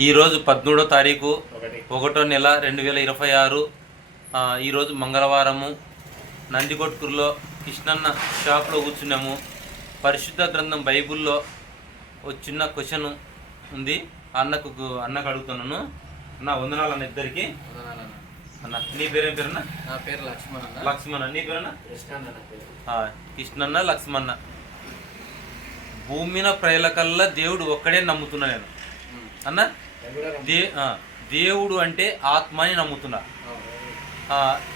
ఈరోజు పదమూడో తారీఖు ఒకటో. నెల రెండు వేల ఇరవై ఆరు. ఈరోజు మంగళవారము. నందికొట్కూరులో కృష్ణన్న షాప్లో కూర్చున్నాము. పరిశుద్ధ గ్రంథం బైబిల్లో ఒక చిన్న క్వశ్చన్ ఉంది. అన్నకు అన్నకు అడుగుతున్నాను. అన్న వందనాలు అన్న ఇద్దరికి. అన్న నీ పేరేం పేరన్నా? నా పేరు లక్ష్మణ్ అన్న. లక్ష్మణ నీ పేరన్నా? ఆ, కృష్ణన్న లక్ష్మణ భూమిన ప్రజలకల్లా దేవుడు ఒక్కడే నమ్ముతున్నా నేను. అన్న? దే దేవుడు అంటే ఆత్మ అని నమ్ముతున్నా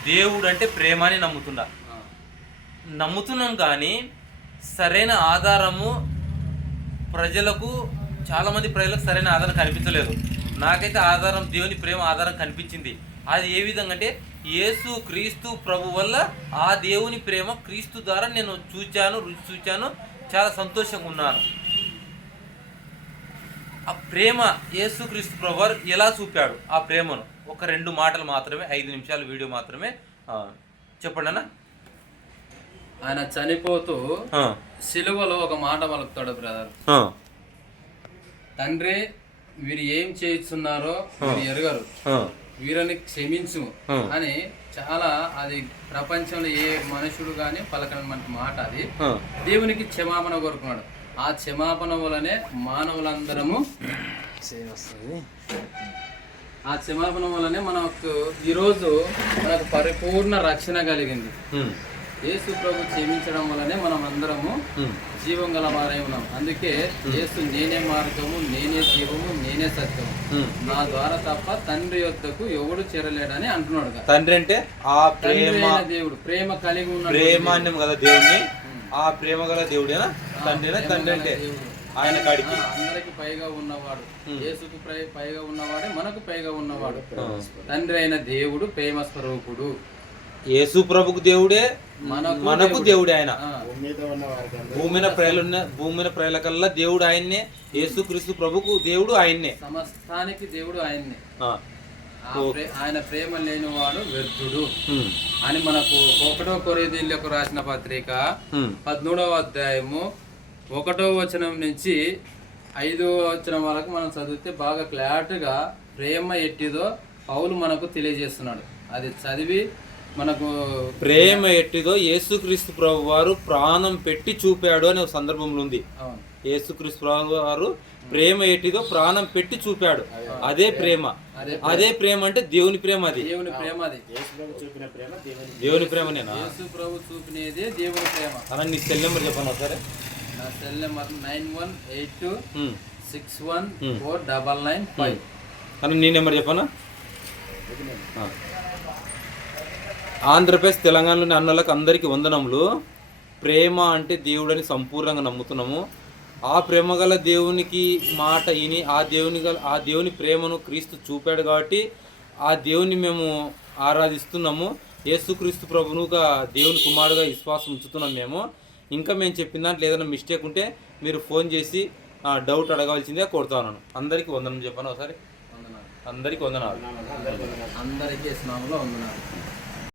దేవుడు అంటే ప్రేమ అని నమ్ముతున్నా. నమ్ముతున్నాం కానీ సరైన ఆధారము ప్రజలకు చాలామంది ప్రజలకు సరైన ఆధారం కనిపించలేదు. నాకైతే ఆధారం దేవుని ప్రేమ ఆధారం కనిపించింది. అది ఏ విధంగా అంటే యేసు క్రీస్తు ప్రభు వల్ల ఆ దేవుని ప్రేమ క్రీస్తు ద్వారా నేను చూచాను రుచి చూచాను చాలా సంతోషంగా ఉన్నాను. ఆ ప్రేమ యేసు క్రీస్తు ప్రభు వారు ఎలా చూపాడు? ఆ ప్రేమను. ఒక రెండు మాటలు మాత్రమే ఐదు నిమిషాల వీడియో మాత్రమే చెప్పండి అన్న. ఆయన చనిపోతూ సిలువలో ఒక మాట పలుకుతాడు బ్రదర్. తండ్రి వీరు ఏం చేస్తున్నారో వీరు ఎరగరు. వీరిని క్షమించు. అని చాలా అది ప్రపంచంలో ఏ మనుషుడు కానీ పలకనటువంటి మాట అది. దేవునికి క్షమాపణ కోరుకున్నాడు. ఆ క్షమాపణ వలనే మానవులందరము ఆ క్షమాపణ వలనే మనకు ఈరోజు మనకు పరిపూర్ణ రక్షణ కలిగింది. యేసు ప్రభు క్షమించడం వలనే మనం అందరము జీవం గల వారై ఉన్నాం. అందుకే యేసు నేనే మార్గము నేనే జీవము నేనే సత్యము. నా ద్వారా తప్ప తండ్రి యొద్దకు ఎవడు చేరలేడని అంటున్నాడు కదా. తండ్రి అంటే ఆ ప్రేమ దేవుడు ప్రేమ కలిగి ఉన్నాడు ప్రేమాన్యం గల దేవుడిని ఆ ప్రేమ గల దేవుడేనా? తండ్రినా? తండ్రి అంటే ఆయన కాడికి. అందరికి పైగా ఉన్నవాడు. యేసుకు పైగా ఉన్నవాడే మనకు పైగా ఉన్నవాడు. తండ్రి అయిన దేవుడు ప్రేమ స్వరూపుడు. యేసు ప్రభుకు దేవుడే మనకు మనకు దేవుడే ఆయన. భూమిన ప్రజలున్న భూమిన ప్రజలకల్లా దేవుడు ఆయన్నే యేసు క్రీస్తు ప్రభుకు దేవుడు ఆయన్నే. సమస్తానికి దేవుడు ఆయన్నే. ఆయన ప్రేమ లేనివాడు వ్యర్థుడు. ఉమ్, అని మనకు ఒకటో కొరేదీలకు రాసిన పత్రిక పద్మూడవ అధ్యాయము ఒకటో వచనం నుంచి ఐదో వచనం వరకు మనం చదివితే బాగా క్లారిటీగా ప్రేమ ఎట్టిదో పౌలు మనకు తెలియజేస్తున్నాడు. అది చదివి మనకు ప్రేమ ఎట్టిదో యేసుక్రీస్తు ప్రభు వారు ప్రాణం పెట్టి చూపాడు అనే సందర్భంలో ఉంది. అవును. యేసుక్రీస్తు వారు ప్రేమ ఎట్టిదో ప్రాణం పెట్టి చూపాడు. అదే ప్రేమ. అదే ప్రేమ. అంటే దేవుని ప్రేమ అది. దేవుని ప్రేమ అది. దేవుని ప్రేమ. నేనా? యేసు ప్రభు చూపినదే దేవుని ప్రేమ. అన్న నీ సెల్ నెంబర్ చెప్పను సరే నా cell number nine one eight two six one four double nine five. అన్న నీ నెంబర్ చెప్పనా. ఆంధ్రప్రదేశ్ తెలంగాణలోని అన్నలకు అందరికీ వందనములు. ప్రేమ అంటే దేవుడని సంపూర్ణంగా నమ్ముతున్నాము. ఆ ప్రేమ గల దేవునికి మాట విని ఆ దేవుని గల ఆ దేవుని ప్రేమను క్రీస్తు చూపాడు కాబట్టి ఆ దేవుని మేము ఆరాధిస్తున్నాము. యేసుక్రీస్తు ప్రభునుగా దేవుని కుమారుడుగా విశ్వాసం ఉంచుతున్నాం మేము. ఇంకా మేము చెప్పిన దాంట్లో ఏదైనా మిస్టేక్ ఉంటే మీరు ఫోన్ చేసి ఆ, డౌట్ అడగవలసిందే కోరుతాను అందరికీ వందనం చెప్పాను ఒకసారి? అందరికీ వందనాలు. అందరికీ స్నామంలో వందనాలు.